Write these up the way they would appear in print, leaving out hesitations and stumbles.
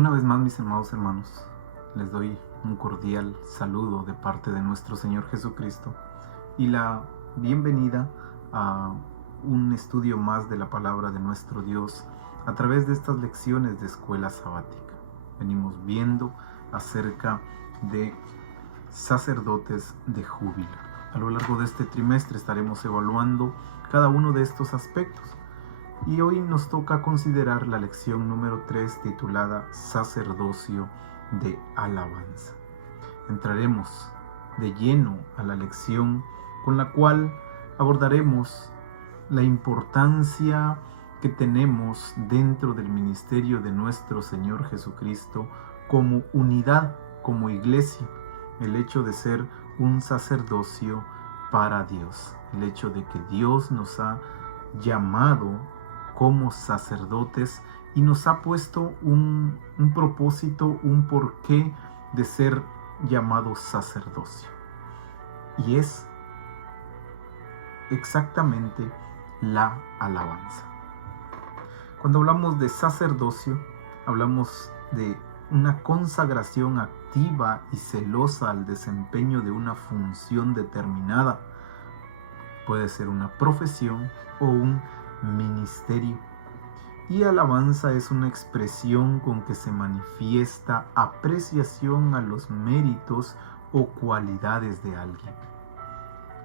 Una vez más, mis amados hermanos, les doy un cordial saludo de parte de nuestro Señor Jesucristo y la bienvenida a un estudio más de la palabra de nuestro Dios a través de estas lecciones de escuela sabática. Venimos viendo acerca de sacerdotes de júbilo. A lo largo de este trimestre estaremos evaluando cada uno de estos aspectos. Y hoy nos toca considerar la lección número 3 titulada Sacerdocio de Alabanza. Entraremos de lleno a la lección con la cual abordaremos la importancia que tenemos dentro del ministerio de nuestro Señor Jesucristo como unidad, como iglesia, el hecho de ser un sacerdocio para Dios, el hecho de que Dios nos ha llamado como sacerdotes y nos ha puesto un propósito, un porqué de ser llamados sacerdocio. Y es exactamente la alabanza. Cuando hablamos de sacerdocio, hablamos de una consagración activa y celosa al desempeño de una función determinada. Puede ser una profesión o un ministerio. Y alabanza es una expresión con que se manifiesta apreciación a los méritos o cualidades de alguien.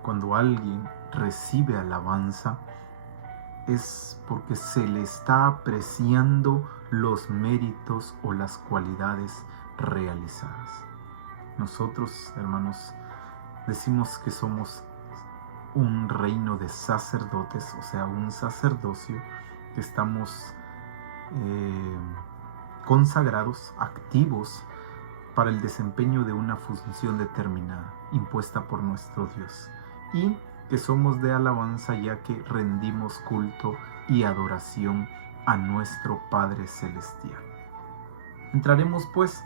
Cuando alguien recibe alabanza, es porque se le está apreciando los méritos o las cualidades realizadas. Nosotros, hermanos, decimos que somos un reino de sacerdotes, o sea, un sacerdocio que estamos consagrados, activos para el desempeño de una función determinada, impuesta por nuestro Dios, y que somos de alabanza ya que rendimos culto y adoración a nuestro Padre Celestial. Entraremos pues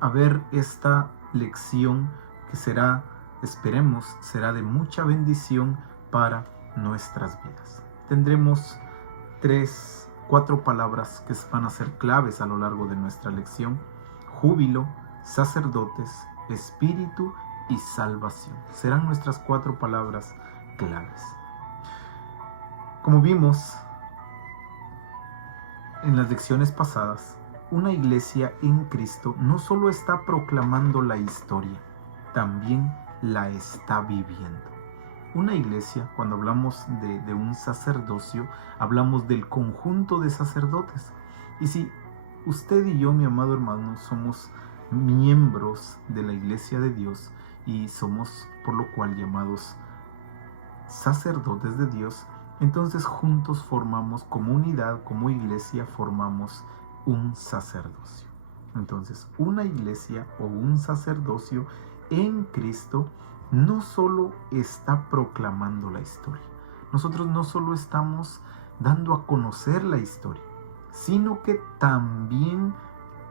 a ver esta lección que será, esperemos, será de mucha bendición para nuestras vidas. Tendremos 4 palabras que van a ser claves a lo largo de nuestra lección: júbilo, sacerdotes, espíritu y salvación. Serán nuestras 4 palabras claves. Como vimos en las lecciones pasadas, una iglesia en Cristo no solo está proclamando la historia, también la está viviendo. Una iglesia, cuando hablamos de un sacerdocio, hablamos del conjunto de sacerdotes. Y si usted y yo, mi amado hermano, somos miembros de la iglesia de Dios y somos por lo cual llamados sacerdotes de Dios, entonces juntos formamos comunidad, como iglesia formamos un sacerdocio. Entonces, una iglesia o un sacerdocio en Cristo no solo está proclamando la historia. Nosotros no solo estamos dando a conocer la historia, sino que también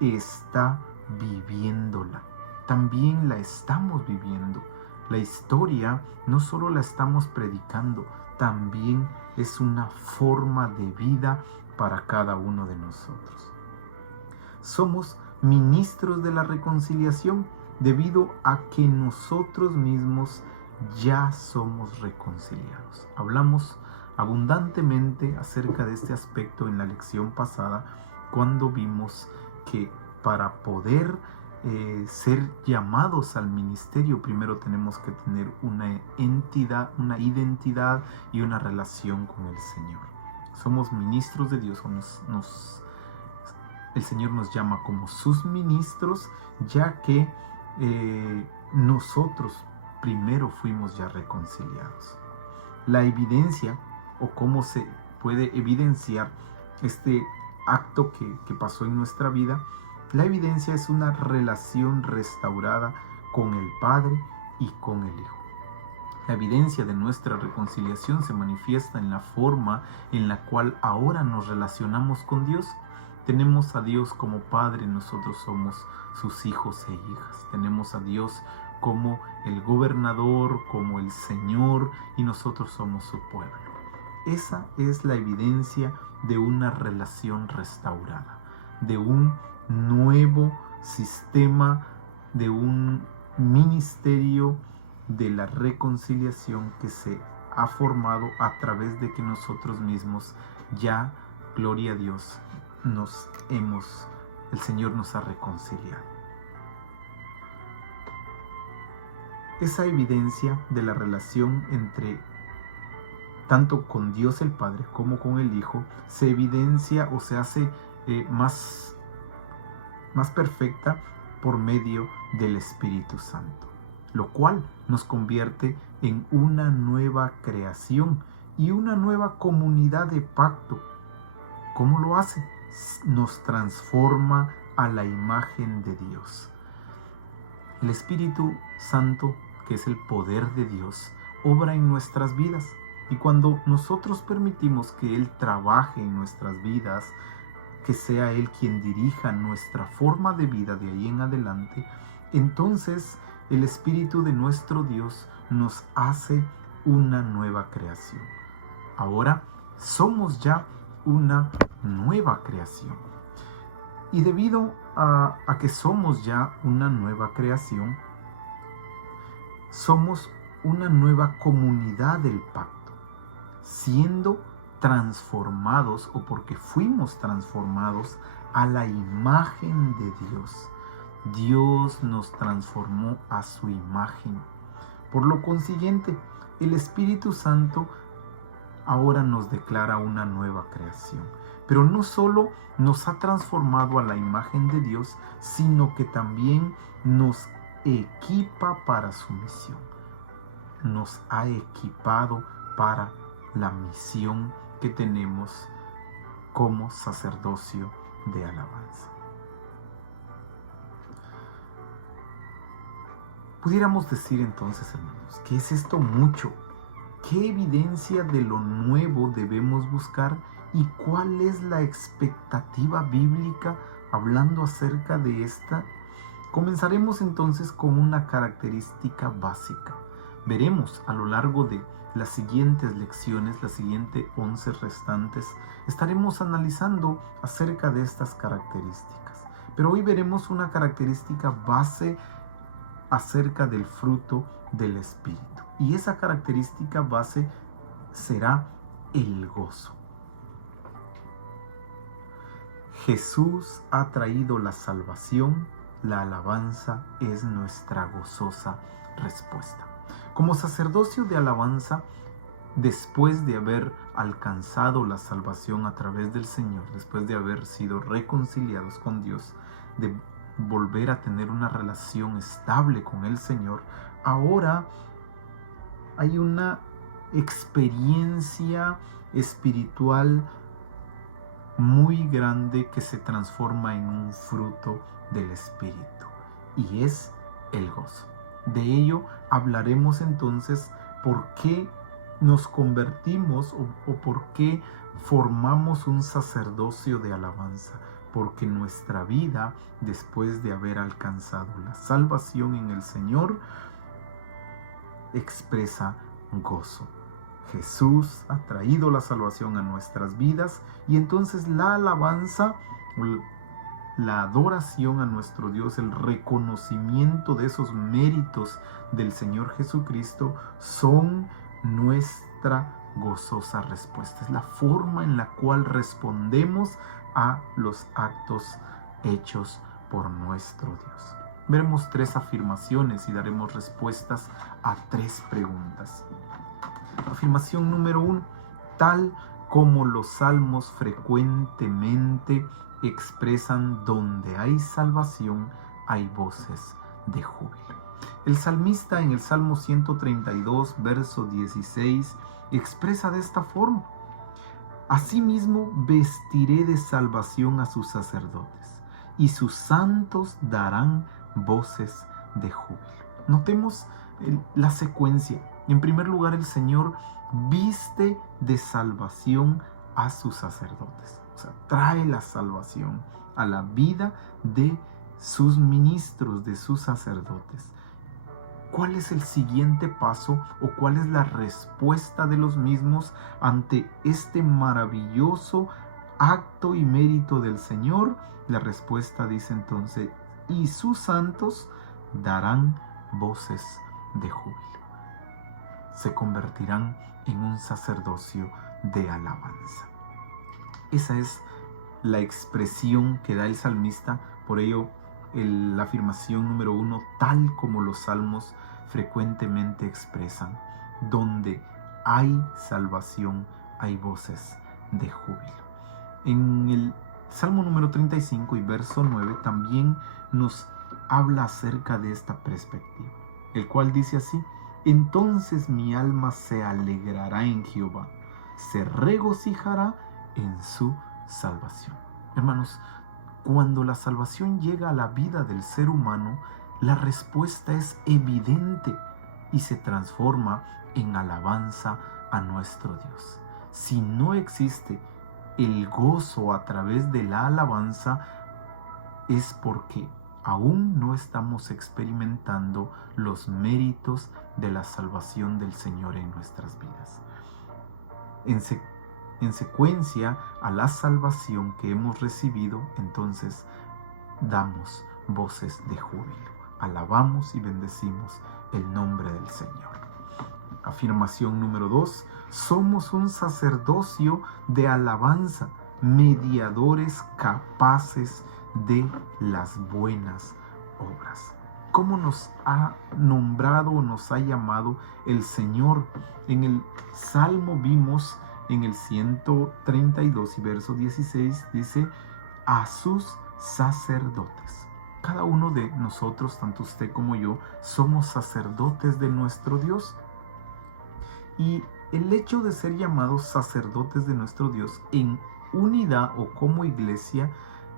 está viviéndola. También la estamos viviendo. La historia no solo la estamos predicando, también es una forma de vida para cada uno de nosotros. Somos ministros de la reconciliación debido a que nosotros mismos ya somos reconciliados. Hablamos abundantemente acerca de este aspecto en la lección pasada, cuando vimos que para poder ser llamados al ministerio, primero tenemos que tener una entidad, una identidad y una relación con el Señor. Somos ministros de Dios, el Señor nos llama como sus ministros, ya que nosotros primero fuimos ya reconciliados. La evidencia, o cómo se puede evidenciar este acto que pasó en nuestra vida, la evidencia es una relación restaurada con el Padre y con el Hijo. La evidencia de nuestra reconciliación se manifiesta en la forma en la cual ahora nos relacionamos con Dios. Tenemos a Dios como Padre, nosotros somos sus hijos e hijas. Tenemos a Dios como el gobernador, como el Señor, y nosotros somos su pueblo. Esa es la evidencia de una relación restaurada. de un nuevo sistema, de un ministerio de la reconciliación que se ha formado a través de que nosotros mismos ya, gloria a Dios, el Señor nos ha reconciliado. Esa evidencia de la relación entre tanto con Dios el Padre como con el Hijo se evidencia o se hace más perfecta por medio del Espíritu Santo, lo cual nos convierte en una nueva creación y una nueva comunidad de pacto. ¿Cómo lo hace? Nos transforma a la imagen de Dios. El Espíritu Santo, que es el poder de Dios, obra en nuestras vidas. Y cuando nosotros permitimos que Él trabaje en nuestras vidas, que sea Él quien dirija nuestra forma de vida de ahí en adelante, entonces el Espíritu de nuestro Dios nos hace una nueva creación. Ahora somos ya una nueva creación. Y debido a que somos ya una nueva creación, somos una nueva comunidad del pacto, siendo transformados o porque fuimos transformados a la imagen de Dios. Dios nos transformó a su imagen. Por lo consiguiente, el Espíritu Santo ahora nos declara una nueva creación. Pero no solo nos ha transformado a la imagen de Dios, sino que también nos equipa para su misión. Nos ha equipado para la misión que tenemos como sacerdocio de alabanza. Pudiéramos decir entonces, hermanos, ¿qué es esto mucho? ¿Qué evidencia de lo nuevo debemos buscar y cuál es la expectativa bíblica hablando acerca de esta? Comenzaremos entonces con una característica básica. Veremos a lo largo de las siguientes lecciones, las siguientes 11 restantes, estaremos analizando acerca de estas características. Pero hoy veremos una característica base acerca del fruto del Espíritu. Y esa característica base será el gozo. Jesús ha traído la salvación, la alabanza es nuestra gozosa respuesta. Como sacerdocio de alabanza, después de haber alcanzado la salvación a través del Señor, después de haber sido reconciliados con Dios, de volver a tener una relación estable con el Señor, ahora hay una experiencia espiritual muy grande que se transforma en un fruto del Espíritu, y es el gozo. De ello hablaremos entonces por qué nos convertimos o por qué formamos un sacerdocio de alabanza. Porque nuestra vida, después de haber alcanzado la salvación en el Señor, expresa gozo. Jesús ha traído la salvación a nuestras vidas y entonces la alabanza, la adoración a nuestro Dios, el reconocimiento de esos méritos del Señor Jesucristo son nuestra gozosa respuesta. Es la forma en la cual respondemos a los actos hechos por nuestro Dios. Veremos 3 afirmaciones y daremos respuestas a 3 preguntas. Afirmación número 1. Tal como los salmos frecuentemente expresan, donde hay salvación, hay voces de júbilo. El salmista en el Salmo 132, verso 16, expresa de esta forma: asimismo vestiré de salvación a sus sacerdotes, y sus santos darán voces de júbilo. Notemos la secuencia. En primer lugar, el Señor viste de salvación a sus sacerdotes. O sea, trae la salvación a la vida de sus ministros, de sus sacerdotes. ¿Cuál es el siguiente paso o cuál es la respuesta de los mismos ante este maravilloso acto y mérito del Señor? La respuesta dice entonces, y sus santos darán voces de júbilo. Se convertirán en un sacerdocio de alabanza. Esa es la expresión que da el salmista. Por ello, la afirmación número 1, tal como los salmos frecuentemente expresan, donde hay salvación, hay voces de júbilo. En el Salmo número 35 y verso 9 también nos habla acerca de esta perspectiva, el cual dice así: entonces mi alma se alegrará en Jehová, se regocijará en su salvación. Hermanos, cuando la salvación llega a la vida del ser humano, la respuesta es evidente y se transforma en alabanza a nuestro Dios. Si no existe el gozo a través de la alabanza, es porque aún no estamos experimentando los méritos de la salvación del Señor en nuestras vidas. En secuencia a la salvación que hemos recibido, entonces damos voces de júbilo, alabamos y bendecimos el nombre del Señor. Afirmación número 2, somos un sacerdocio de alabanza, mediadores capaces de las buenas obras. ¿Cómo nos ha nombrado o nos ha llamado el Señor? En el Salmo vimos en el 132 y verso 16, dice, a sus sacerdotes. Cada uno de nosotros, tanto usted como yo, somos sacerdotes de nuestro Dios. Y el hecho de ser llamados sacerdotes de nuestro Dios en unidad o como iglesia,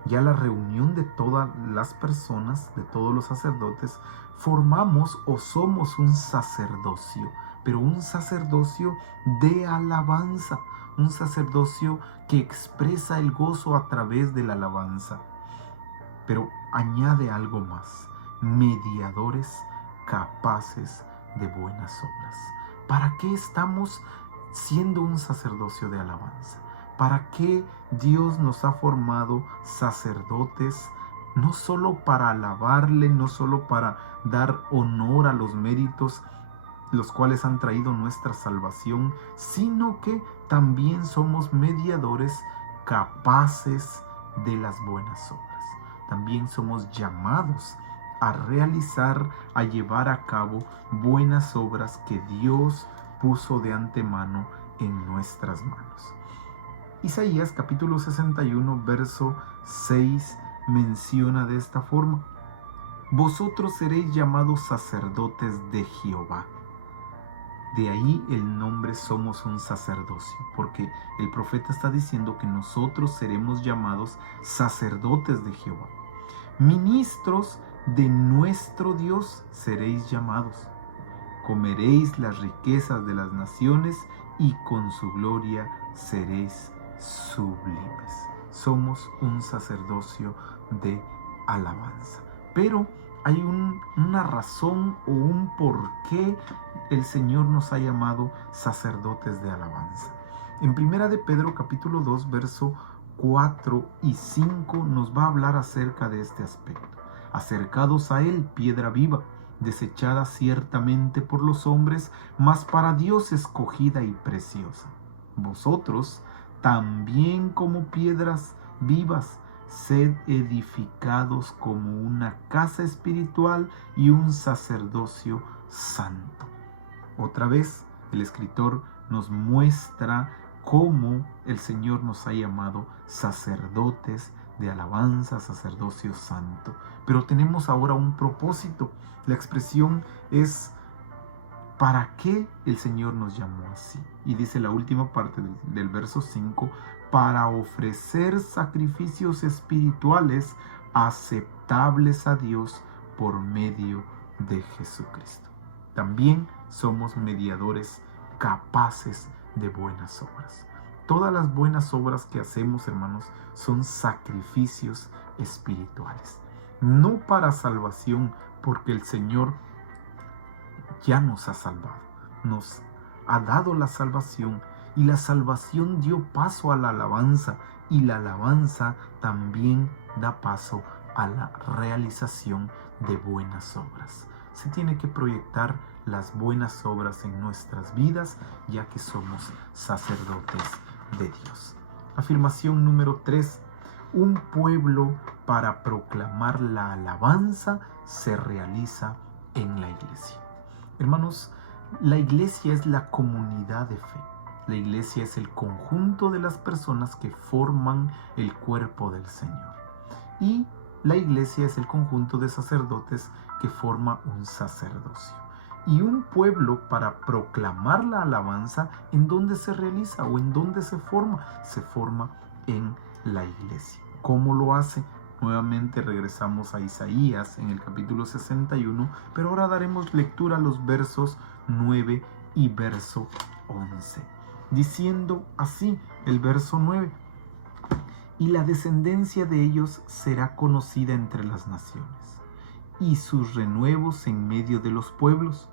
ya la reunión de todas las personas, de todos los sacerdotes, formamos o somos un sacerdocio, pero un sacerdocio de alabanza, un sacerdocio que expresa el gozo a través de la alabanza. Pero añade algo más, mediadores capaces de buenas obras. ¿Para qué estamos siendo un sacerdocio de alabanza? ¿Para qué Dios nos ha formado sacerdotes? No solo para alabarle, no solo para dar honor a los méritos los cuales han traído nuestra salvación, sino que también somos mediadores capaces de las buenas obras. También somos llamados a realizar, a llevar a cabo buenas obras que Dios puso de antemano en nuestras manos. Isaías capítulo 61 verso 6 menciona de esta forma: vosotros seréis llamados sacerdotes de Jehová. De ahí el nombre somos un sacerdocio, porque el profeta está diciendo que nosotros seremos llamados sacerdotes de Jehová. Ministros de nuestro Dios seréis llamados. Comeréis las riquezas de las naciones y con su gloria seréis sublimes. Somos un sacerdocio de alabanza. Pero hay una razón o un por qué el Señor nos ha llamado sacerdotes de alabanza. En Primera de Pedro capítulo 2 verso 4 y 5 nos va a hablar acerca de este aspecto. Acercados a Él, piedra viva, desechada ciertamente por los hombres, mas para Dios escogida y preciosa. Vosotros también como piedras vivas, sed edificados como una casa espiritual y un sacerdocio santo. Otra vez, el escritor nos muestra cómo el Señor nos ha llamado sacerdotes de alabanza, sacerdocio santo. Pero tenemos ahora un propósito. La expresión es ¿para qué el Señor nos llamó así? Y dice la última parte del verso 5, para ofrecer sacrificios espirituales aceptables a Dios por medio de Jesucristo. También somos mediadores capaces de buenas obras. Todas las buenas obras que hacemos, hermanos, son sacrificios espirituales. No para salvación, porque el Señor ya nos ha salvado, nos ha dado la salvación y la salvación dio paso a la alabanza, y la alabanza también da paso a la realización de buenas obras. Se tiene que proyectar las buenas obras en nuestras vidas, ya que somos sacerdotes de Dios. Afirmación número 3. Un pueblo para proclamar la alabanza se realiza en la iglesia. Hermanos, la iglesia es la comunidad de fe. La iglesia es el conjunto de las personas que forman el cuerpo del Señor. Y la iglesia es el conjunto de sacerdotes que forma un sacerdocio. Y un pueblo para proclamar la alabanza, ¿en dónde se realiza o en dónde se forma? Se forma en la iglesia. ¿Cómo lo hace? Nuevamente regresamos a Isaías en el capítulo 61, pero ahora daremos lectura a los versos 9 y verso 11. Diciendo así el verso 9: y la descendencia de ellos será conocida entre las naciones, y sus renuevos en medio de los pueblos.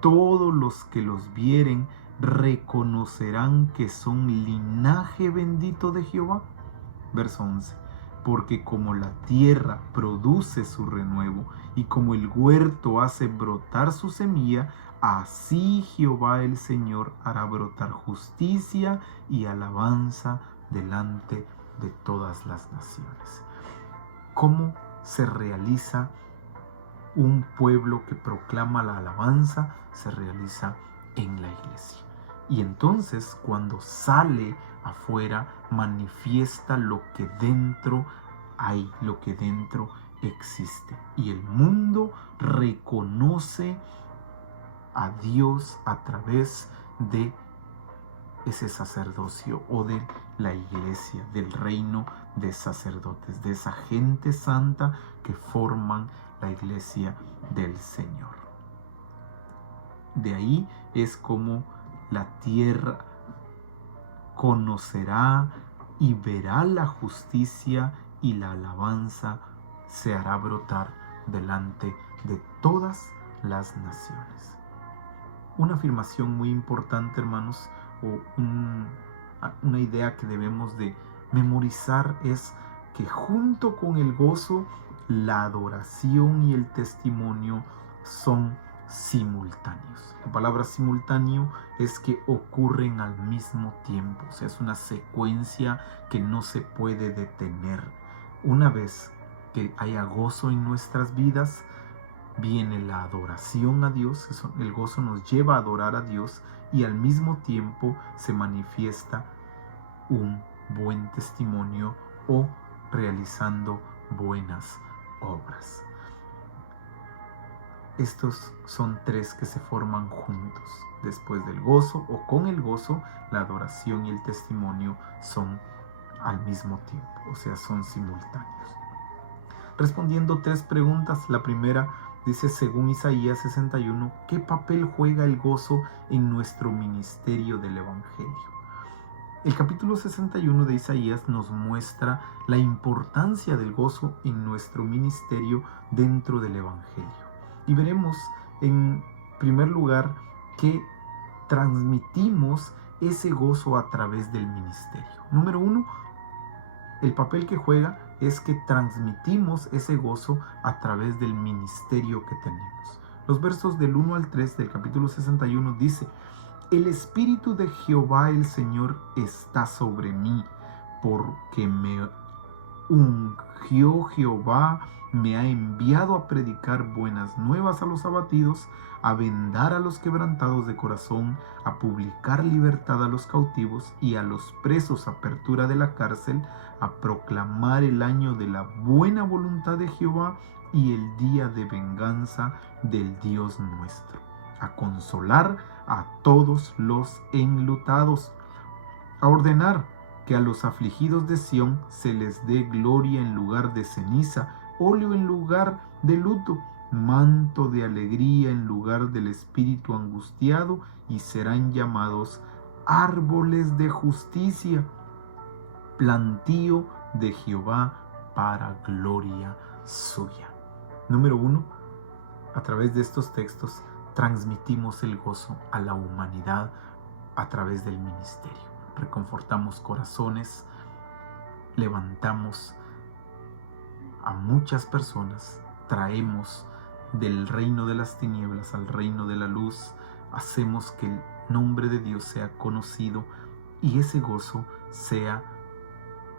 Todos los que los vieren reconocerán que son linaje bendito de Jehová. Verso 11. Porque como la tierra produce su renuevo y como el huerto hace brotar su semilla, así Jehová el Señor hará brotar justicia y alabanza delante de todas las naciones. ¿Cómo se realiza un pueblo que proclama la alabanza? Se realiza en la iglesia. Y entonces, cuando sale afuera, manifiesta lo que dentro hay, lo que dentro existe. Y el mundo reconoce a Dios a través de ese sacerdocio o de la iglesia, del reino de sacerdotes, de esa gente santa que forman la iglesia del Señor. De ahí es como la tierra conocerá y verá la justicia, y la alabanza se hará brotar delante de todas las naciones. Una afirmación muy importante, hermanos, o una idea que debemos de memorizar es que junto con el gozo, la adoración y el testimonio son simultáneos. La palabra simultáneo es que ocurren al mismo tiempo, o sea, es una secuencia que no se puede detener. Una vez que haya gozo en nuestras vidas, viene la adoración a Dios. El gozo nos lleva a adorar a Dios, y al mismo tiempo se manifiesta un buen testimonio o realizando buenas obras. Estos son tres que se forman juntos. Después del gozo o con el gozo, la adoración y el testimonio son al mismo tiempo, o sea, son simultáneos. Respondiendo tres preguntas. La primera dice, según Isaías 61, ¿qué papel juega el gozo en nuestro ministerio del Evangelio? El capítulo 61 de Isaías nos muestra la importancia del gozo en nuestro ministerio dentro del Evangelio. Y veremos en primer lugar que transmitimos ese gozo a través del ministerio. Número 1, el papel que juega es que transmitimos ese gozo a través del ministerio que tenemos. Los versos del 1 al 3 del capítulo 61 dice: el Espíritu de Jehová el Señor está sobre mí, porque me ungió Jehová, me ha enviado a predicar buenas nuevas a los abatidos, a vendar a los quebrantados de corazón, a publicar libertad a los cautivos y a los presos apertura de la cárcel, a proclamar el año de la buena voluntad de Jehová y el día de venganza del Dios nuestro, a consolar a todos los enlutados, a ordenar que a los afligidos de Sión se les dé gloria en lugar de ceniza, óleo en lugar de luto, manto de alegría en lugar del espíritu angustiado, y serán llamados árboles de justicia, plantío de Jehová para gloria suya. Número 1, a través de estos textos transmitimos el gozo a la humanidad a través del ministerio. Reconfortamos corazones, levantamos a muchas personas, traemos del reino de las tinieblas al reino de la luz, hacemos que el nombre de Dios sea conocido y ese gozo sea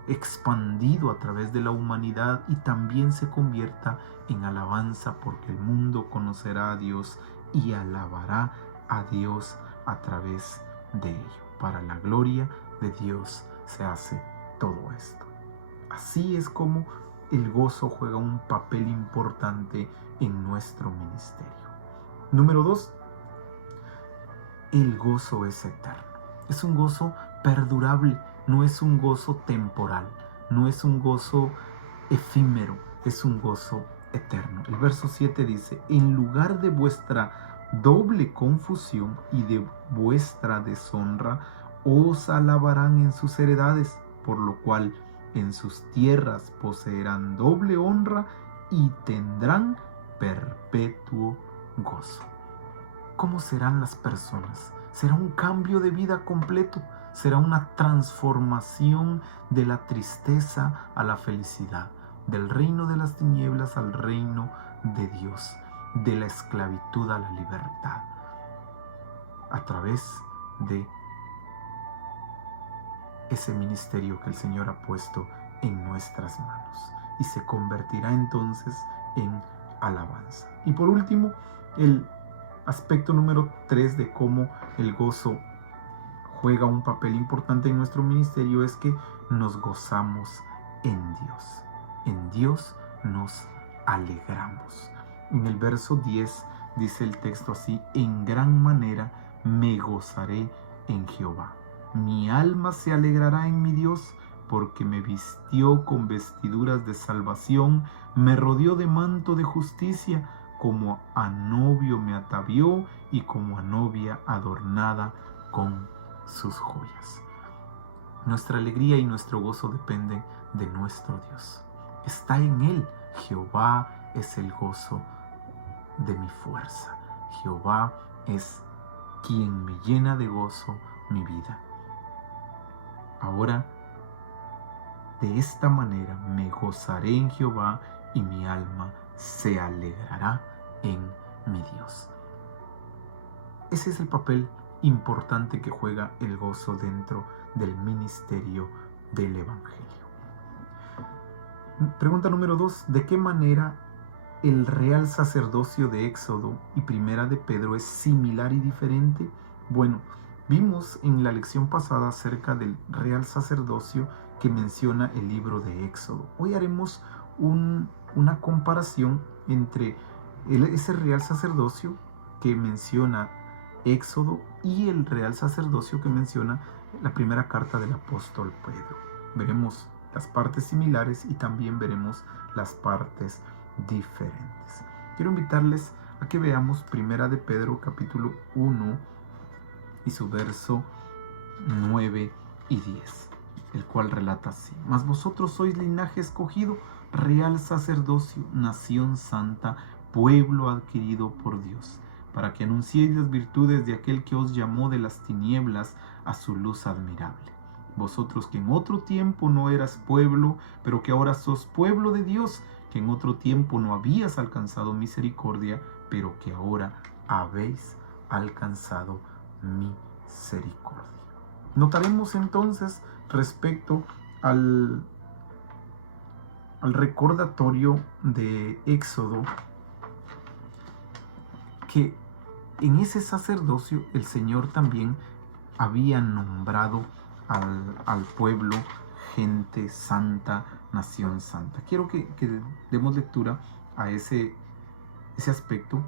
expandido a través de la humanidad y también se convierta en alabanza, porque el mundo conocerá a Dios y alabará a Dios a través de ello. Para la gloria de Dios se hace todo esto. Así es como el gozo juega un papel importante en nuestro ministerio. Número 2, el gozo es eterno. Es un gozo perdurable, no es un gozo temporal, no es un gozo efímero, es un gozo eterno. El verso 7 dice: en lugar de vuestra doble confusión y de vuestra deshonra, os alabarán en sus heredades, por lo cual en sus tierras poseerán doble honra y tendrán perpetuo gozo. ¿Cómo serán las personas? Será un cambio de vida completo, será una transformación de la tristeza a la felicidad, del reino de las tinieblas al reino de Dios, de la esclavitud a la libertad, a través de ese ministerio que el Señor ha puesto en nuestras manos, y se convertirá entonces en alabanza. Y por último, el aspecto número 3 de cómo el gozo juega un papel importante en nuestro ministerio es que nos gozamos en Dios. En Dios nos alegramos. En el verso 10 dice el texto así: en gran manera me gozaré en Jehová. Mi alma se alegrará en mi Dios, porque me vistió con vestiduras de salvación, me rodeó de manto de justicia, como a novio me atavió y como a novia adornada con sus joyas. Nuestra alegría y nuestro gozo dependen de nuestro Dios. Está en Él. Jehová es el gozo de mi fuerza. Jehová es quien me llena de gozo mi vida. Ahora, de esta manera me gozaré en Jehová y mi alma se alegrará en mi Dios. Ese es el papel importante que juega el gozo dentro del ministerio del Evangelio. Pregunta número 2. ¿De qué manera el real sacerdocio de Éxodo y Primera de Pedro es similar y diferente? Bueno, vimos en la lección pasada acerca del real sacerdocio que menciona el libro de Éxodo. Hoy haremos una comparación entre ese real sacerdocio que menciona Éxodo y el real sacerdocio que menciona la primera carta del apóstol Pedro. Veremos las partes similares y también veremos las partes diferentes. Quiero invitarles a que veamos Primera de Pedro capítulo 1 y su verso 9 y 10, el cual relata así: mas vosotros sois linaje escogido, real sacerdocio, nación santa, pueblo adquirido por Dios, para que anunciéis las virtudes de aquel que os llamó de las tinieblas a su luz admirable. Vosotros que en otro tiempo no eras pueblo, pero que ahora sos pueblo de Dios, que en otro tiempo no habías alcanzado misericordia, pero que ahora habéis alcanzado misericordia. Notaremos entonces respecto al recordatorio de Éxodo que en ese sacerdocio el Señor también había nombrado al pueblo gente santa, nación santa. Quiero que demos lectura a ese aspecto.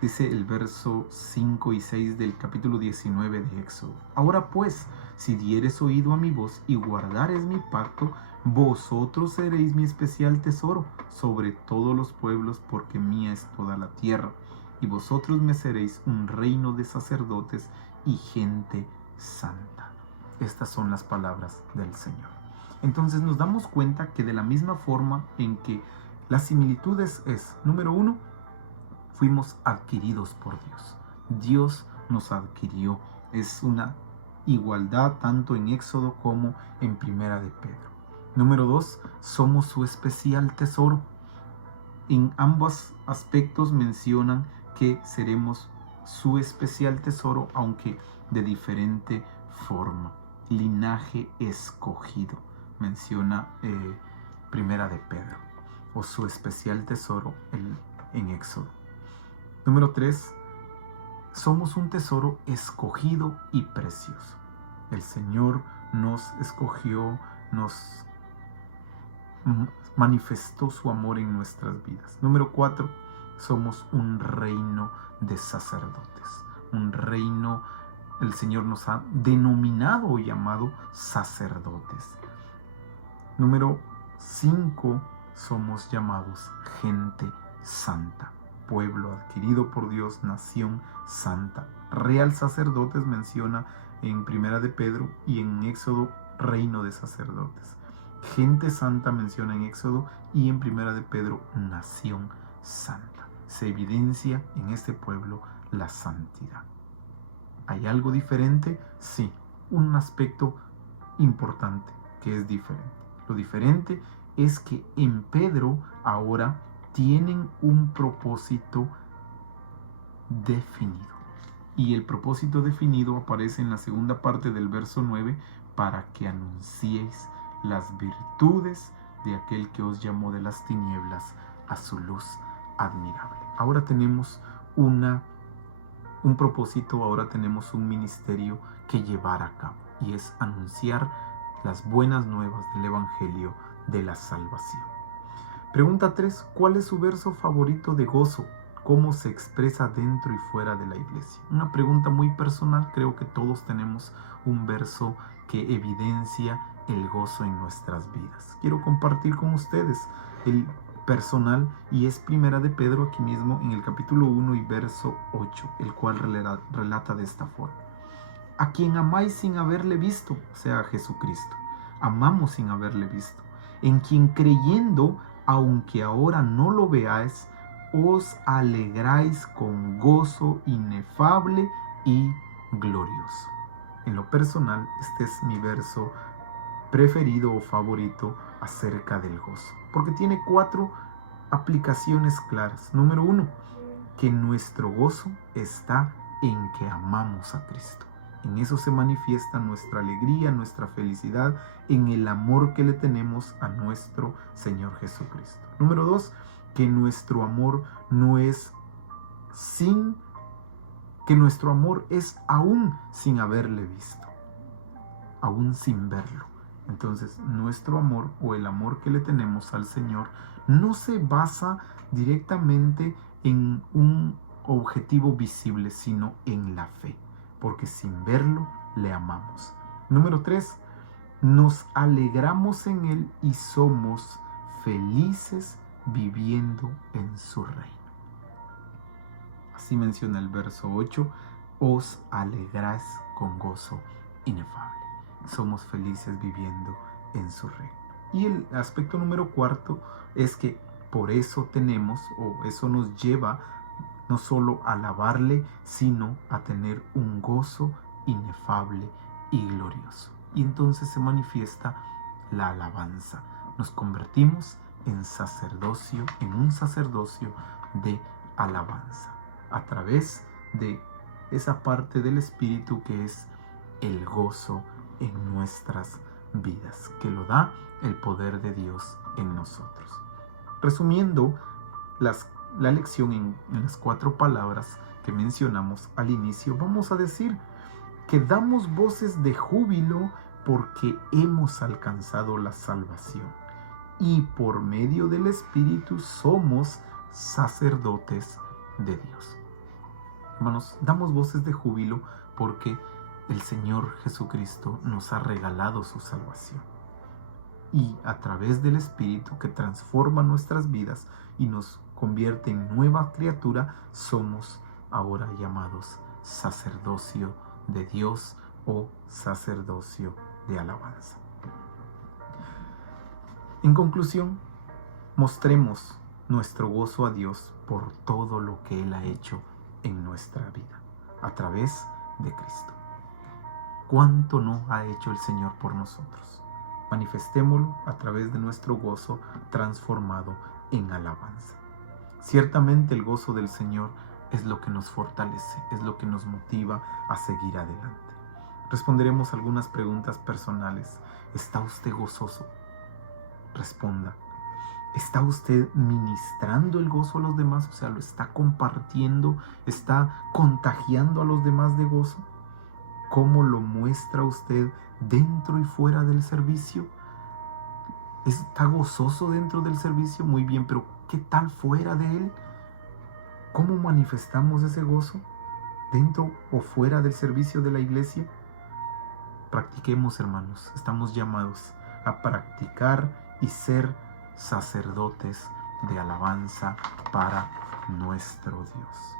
Dice el verso 5 y 6 del capítulo 19 de Éxodo: ahora pues, si dieres oído a mi voz y guardares mi pacto, vosotros seréis mi especial tesoro sobre todos los pueblos, porque mía es toda la tierra. Y vosotros me seréis un reino de sacerdotes y gente santa. Estas son las palabras del Señor. Entonces nos damos cuenta que de la misma forma en que las similitudes es, número 1, fuimos adquiridos por Dios. Dios nos adquirió. Es una igualdad tanto en Éxodo como en Primera de Pedro. Número 2, somos su especial tesoro. En ambos aspectos mencionan que seremos su especial tesoro, aunque de diferente forma. Linaje escogido, menciona Primera de Pedro, o su especial tesoro en Éxodo. Número 3, somos un tesoro escogido y precioso. El Señor nos escogió, nos manifestó su amor en nuestras vidas. Número 4, somos un reino de sacerdotes. Un reino, el Señor nos ha denominado o llamado sacerdotes. Número 5, somos llamados gente santa. Pueblo adquirido por Dios, nación santa. Real sacerdotes menciona en Primera de Pedro y en Éxodo reino de sacerdotes. Gente santa menciona en Éxodo y en Primera de Pedro nación santa. Se evidencia en este pueblo la santidad. ¿Hay algo diferente? Sí, un aspecto importante que es diferente. Lo diferente es que en Pedro ahora tienen un propósito definido. Y el propósito definido aparece en la segunda parte del verso 9, para que anunciéis las virtudes de aquel que os llamó de las tinieblas a su luz admirable. Ahora tenemos un propósito, ahora tenemos un ministerio que llevar a cabo, y es anunciar las buenas nuevas del Evangelio de la salvación. Pregunta 3. ¿Cuál es su verso favorito de gozo? ¿Cómo se expresa dentro y fuera de la iglesia? Una pregunta muy personal. Creo que todos tenemos un verso que evidencia el gozo en nuestras vidas. Quiero compartir con ustedes el personal, y es Primera de Pedro, aquí mismo en el capítulo 1 y verso 8, el cual relata de esta forma: a quien amáis sin haberle visto, o sea, a Jesucristo. Amamos sin haberle visto, en quien creyendo, aunque ahora no lo veáis, os alegráis con gozo inefable y glorioso. En lo personal, este es mi verso preferido o favorito acerca del gozo, porque tiene 4 aplicaciones claras. Número 1, que nuestro gozo está en que amamos a Cristo. En eso se manifiesta nuestra alegría, nuestra felicidad, en el amor que le tenemos a nuestro Señor Jesucristo. Número 2, que nuestro amor es aún sin haberle visto, aún sin verlo. Entonces, nuestro amor, o el amor que le tenemos al Señor, no se basa directamente en un objetivo visible, sino en la fe, porque sin verlo le amamos. Número 3, nos alegramos en Él y somos felices viviendo en su reino. Así menciona el verso 8, os alegráis con gozo inefable. Somos felices viviendo en su reino. Y el aspecto número 4 es que por eso tenemos, o eso nos lleva no solo a alabarle, sino a tener un gozo inefable y glorioso. Y entonces se manifiesta la alabanza. Nos convertimos en sacerdocio, en un sacerdocio de alabanza, a través de esa parte del Espíritu que es el gozo en nuestras vidas, que lo da el poder de Dios en nosotros. Resumiendo la lección en las 4 palabras que mencionamos al inicio, vamos a decir que damos voces de júbilo porque hemos alcanzado la salvación, y por medio del Espíritu somos sacerdotes de Dios. Hermanos, damos voces de júbilo porque el Señor Jesucristo nos ha regalado su salvación. Y a través del Espíritu que transforma nuestras vidas y nos convierte en nueva criatura, somos ahora llamados sacerdocio de Dios o sacerdocio de alabanza. En conclusión, mostremos nuestro gozo a Dios por todo lo que Él ha hecho en nuestra vida, a través de Cristo. ¿Cuánto no ha hecho el Señor por nosotros? Manifestémoslo a través de nuestro gozo transformado en alabanza. Ciertamente el gozo del Señor es lo que nos fortalece, es lo que nos motiva a seguir adelante. Responderemos algunas preguntas personales. ¿Está usted gozoso? Responda. ¿Está usted ministrando el gozo a los demás? O sea, ¿lo está compartiendo? ¿Está contagiando a los demás de gozo? ¿Cómo lo muestra usted dentro y fuera del servicio? ¿Está gozoso dentro del servicio? Muy bien, pero ¿qué tal fuera de él? ¿Cómo manifestamos ese gozo dentro o fuera del servicio de la iglesia? Practiquemos, hermanos. Estamos llamados a practicar y ser sacerdotes de alabanza para nuestro Dios.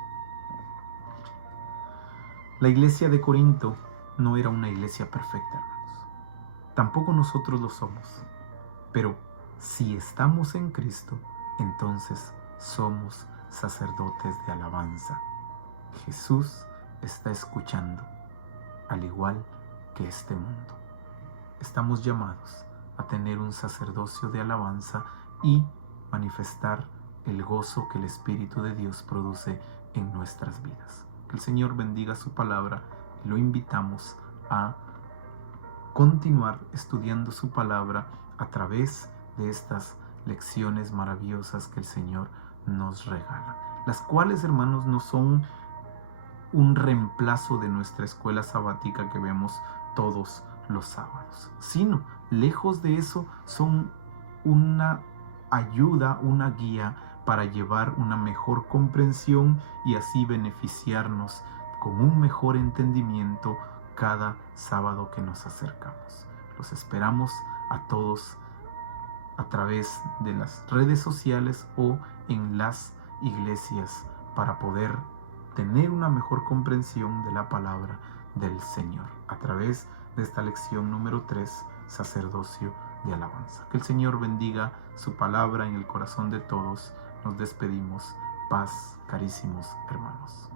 La iglesia de Corinto no era una iglesia perfecta, hermanos. Tampoco nosotros lo somos. Pero si estamos en Cristo, entonces somos sacerdotes de alabanza. Jesús está escuchando, al igual que este mundo. Estamos llamados a tener un sacerdocio de alabanza y manifestar el gozo que el Espíritu de Dios produce en nuestras vidas. Que el Señor bendiga su palabra y lo invitamos a continuar estudiando su palabra a través de estas lecciones maravillosas que el Señor nos regala, las cuales, hermanos, no son un reemplazo de nuestra escuela sabática que vemos todos los sábados, sino, lejos de eso, son una ayuda, una guía para llevar una mejor comprensión y así beneficiarnos con un mejor entendimiento cada sábado que nos acercamos. Los esperamos a todos a través de las redes sociales o en las iglesias para poder tener una mejor comprensión de la palabra del Señor a través de esta lección número 3, sacerdocio de alabanza. Que el Señor bendiga su palabra en el corazón de todos. Nos despedimos. Paz, carísimos hermanos.